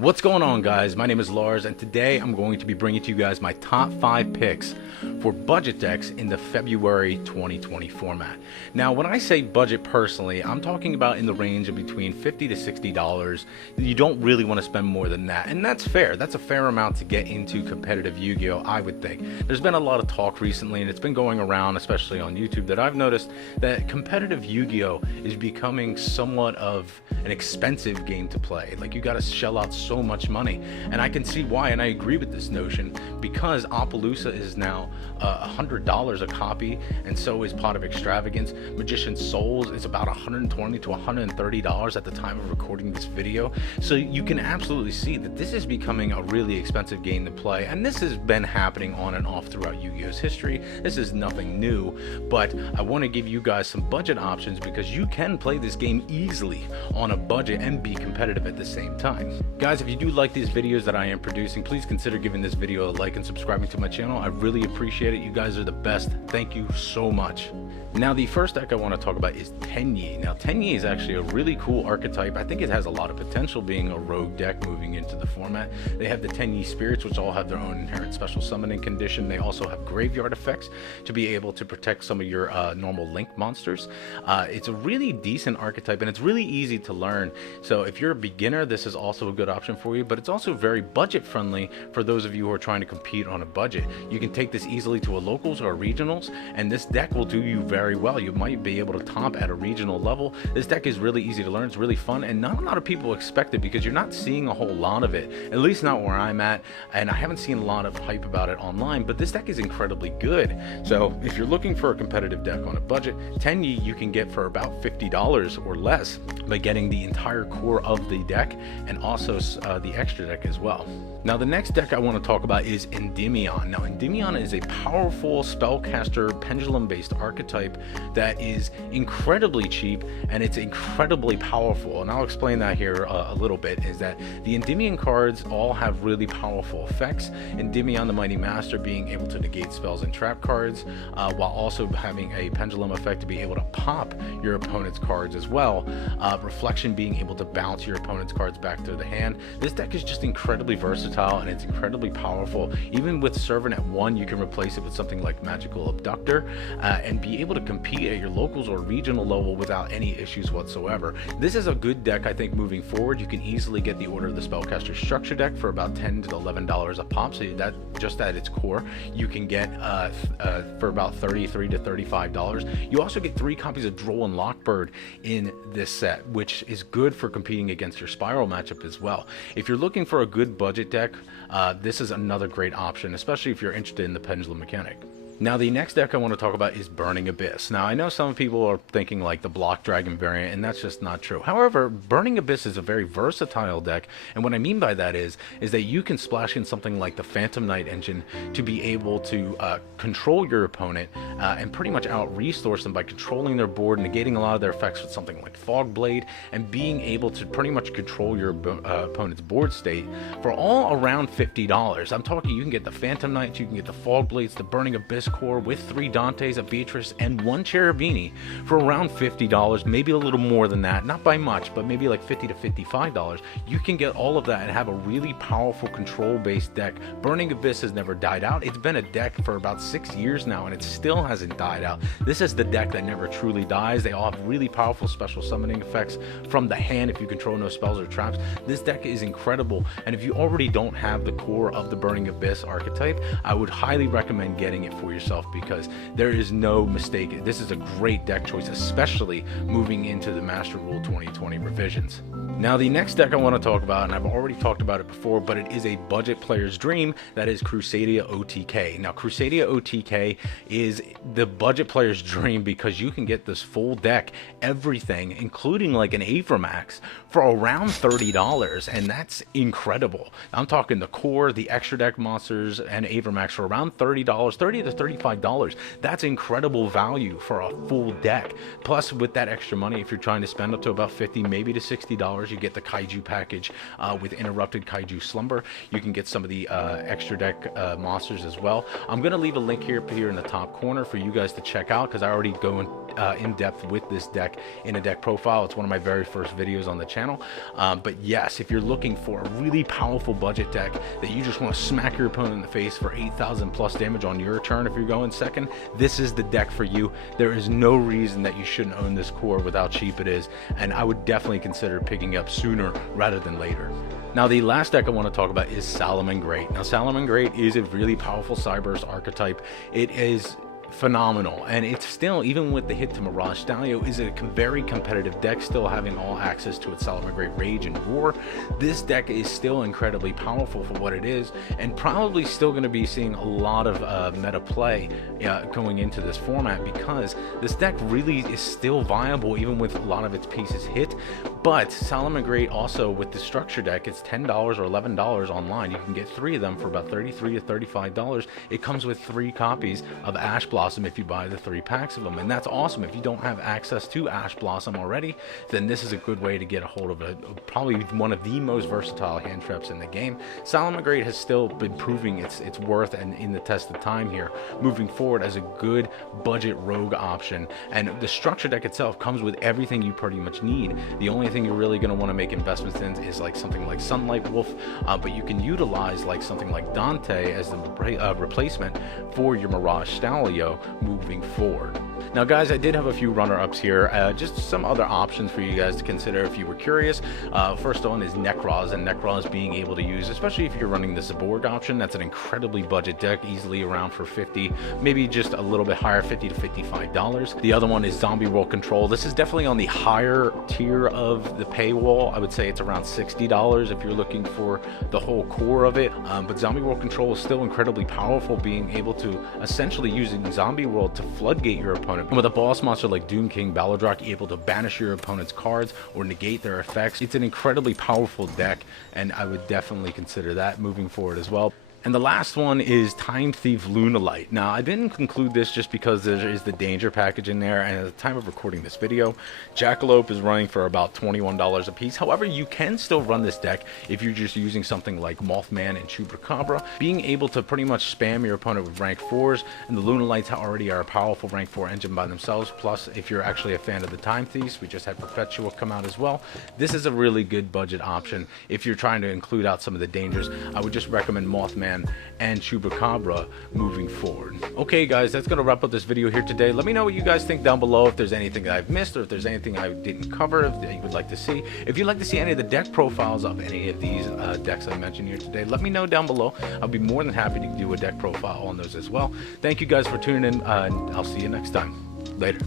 What's going on, guys? My name is Lars, and today I'm going to be bringing to you guys my top 5 picks for budget decks in the February 2020 format. Now, when I say budget personally, I'm talking about in the range of between $50 to $60. You don't really want to spend more than that, and that's fair. That's a fair amount to get into competitive Yu-Gi-Oh, I would think. There's been a lot of talk recently, and it's been going around, especially on YouTube, that I've noticed that competitive Yu-Gi-Oh is becoming somewhat of an expensive game to play. Like, you got to shell out so much money, and I can see why, and I agree with this notion, because Apollousa is now $100 a copy, and so is Pot of Extravagance. Magician's Souls is about $120 to $130 at the time of recording this video. So you can absolutely see that this is becoming a really expensive game to play, and this has been happening on and off throughout Yu-Gi-Oh's history. This is nothing new, but I want to give you guys some budget options because you can play this game easily on a budget and be competitive at the same time. Guys, if you do like these videos that I am producing, please consider giving this video a like and subscribing to my channel. I really appreciate it. You guys are the best. Thank you so much. Now, the first deck I want to talk about is Tenyi. Now, Tenyi is actually a really cool archetype. I think it has a lot of potential being a rogue deck moving into the format. They have the Tenyi Spirits, which all have their own inherent special summoning condition. They also have graveyard effects to be able to protect some of your normal link monsters. It's a really decent archetype, and it's really easy to learn. So if you're a beginner, this is also a good option for you, but it's also very budget friendly for those of you who are trying to compete on a budget. You can take this easily to a locals or regionals, and this deck will do you very well. You might be able to top at a regional level. This deck is really easy to learn. It's really fun, and not a lot of people expect it because you're not seeing a whole lot of it, at least not where I'm at, and I haven't seen a lot of hype about it online, but this deck is incredibly good. So if you're looking for a competitive deck on a budget, Tenyi you can get for about $50 or less by getting the entire core of the deck and also the extra deck as well. Now, the next deck I want to talk about is Endymion. Now, Endymion is a powerful spellcaster pendulum-based archetype that is incredibly cheap, and it's incredibly powerful. And I'll explain that here a little bit, is that the Endymion cards all have really powerful effects. Endymion, the Mighty Master, being able to negate spells and trap cards, while also having a pendulum effect to be able to pop your opponent's cards as well. Reflection being able to bounce your opponent's cards back to the hand. This deck is just incredibly versatile, and it's incredibly powerful. Even with Servant at 1, you can replace it with something like Magical Abductor and be able to compete at your locals or regional level without any issues whatsoever. This is a good deck, I think, moving forward. You can easily get the Order of the Spellcaster structure deck for about $10 to $11 a pop, so that just at its core you can get for about $33 to $35. You also get 3 copies of Droll and Lockbird in this set, which is good for competing against your Spiral matchup as well. If you're looking for a good budget deck, this is another great option, especially if you're interested in the pendulum mechanic. Now, the next deck I want to talk about is Burning Abyss. Now, I know some people are thinking like the Block Dragon variant, and that's just not true. However, Burning Abyss is a very versatile deck, and what I mean by that is that you can splash in something like the Phantom Knight engine to be able to control your opponent and pretty much out-resource them by controlling their board, negating a lot of their effects with something like Fog Blade, and being able to pretty much control your opponent's board state for all around $50. I'm talking you can get the Phantom Knight, you can get the Fog Blades, the Burning Abyss core with 3 Dantes, a Beatrice, and 1 Cherubini for around $50, maybe a little more than that, not by much, but maybe like $50 to $55. You can get all of that and have a really powerful control-based deck. Burning Abyss has never died out. It's been a deck for about 6 years now, and it still hasn't died out. This is the deck that never truly dies. They all have really powerful special summoning effects from the hand if you control no spells or traps. This deck is incredible, and if you already don't have the core of the Burning Abyss archetype, I would highly recommend getting it for yourself, because there is no mistake. This is a great deck choice, especially moving into the Master Rule 2020 revisions. Now, the next deck I want to talk about, and I've already talked about it before, but it is a budget player's dream, that is Crusadia OTK. Now, Crusadia OTK is the budget player's dream because you can get this full deck, everything, including like an Avramax, for around $30, and that's incredible. I'm talking the core, the extra deck monsters, and Avramax for around $30, $30 to $35. That's incredible value for a full deck. Plus, with that extra money, if you're trying to spend up to about $50, maybe to $60, you get the Kaiju package with Interrupted Kaiju Slumber. You can get some of the extra deck monsters as well. I'm going to leave a link here in the top corner for you guys to check out, because I already go in depth with this deck in a deck profile. It's one of my very first videos on the channel. But yes, if you're looking for a really powerful budget deck that you just want to smack your opponent in the face for 8,000 plus damage on your turn if you're going second, this is the deck for you. There is no reason that you shouldn't own this core with how cheap it is, and I would definitely consider picking up sooner rather than later. Now, the last deck I want to talk about is Salamangreat. Now, Salamangreat is a really powerful Cyberse archetype. It is phenomenal, and it's still, even with the hit to Mirage Stallion, is a very competitive deck, still having all access to its Salamangreat Rage and Roar. This deck is still incredibly powerful for what it is, and probably still going to be seeing a lot of meta play going into this format, because this deck really is still viable even with a lot of its pieces hit. But Salamangreat also, with the structure deck, it's $10 or $11 online. You can get 3 of them for about $33 to $35. It comes with 3 copies of Ash Blossom if you buy the 3 packs of them, and that's awesome. If you don't have access to Ash Blossom already, then this is a good way to get a hold of probably one of the most versatile hand traps in the game. Salamangreat has still been proving its worth and in the test of time here, moving forward as a good budget rogue option. And the structure deck itself comes with everything you pretty much need. The only thing you're really going to want to make investments in is like something like Sunlight Wolf, but you can utilize like something like Dante as the replacement for your Mirage Stallion moving forward. Now guys, I did have a few runner-ups here, just some other options for you guys to consider if you were curious. First one is Nekroz, and Nekroz being able to use, especially if you're running the Zaborg option. That's an incredibly budget deck, easily around for 50, maybe just a little bit higher, $50 to $55. The other one is Zombie World Control. This is definitely on the higher tier of the paywall. I would say it's around $60 if you're looking for the whole core of it. But Zombie World Control is still incredibly powerful, being able to essentially using Zombie World to floodgate your opponent. And with a boss monster like Doom King Balodrak able to banish your opponent's cards or negate their effects, it's an incredibly powerful deck, and I would definitely consider that moving forward as well. And the last one is Time Thief Lunalight. Now, I didn't conclude this just because there is the danger package in there, and at the time of recording this video, Jackalope is running for about $21 a piece. However, you can still run this deck if you're just using something like Mothman and Chupacabra, being able to pretty much spam your opponent with rank 4s, and the Lunalights already are a powerful rank 4 engine by themselves. Plus, if you're actually a fan of the Time Thieves, we just had Perpetua come out as well. This is a really good budget option. If you're trying to include out some of the dangers, I would just recommend Mothman and Chupacabra moving forward. Okay guys, that's gonna wrap up this video here today. Let me know what you guys think down below, if there's anything that I've missed, or if there's anything I didn't cover that you would like to see. If you'd like to see any of the deck profiles of any of these decks I mentioned here today, let me know down below. I'll be more than happy to do a deck profile on those as well. Thank you guys for tuning in, and I'll see you next time. Later.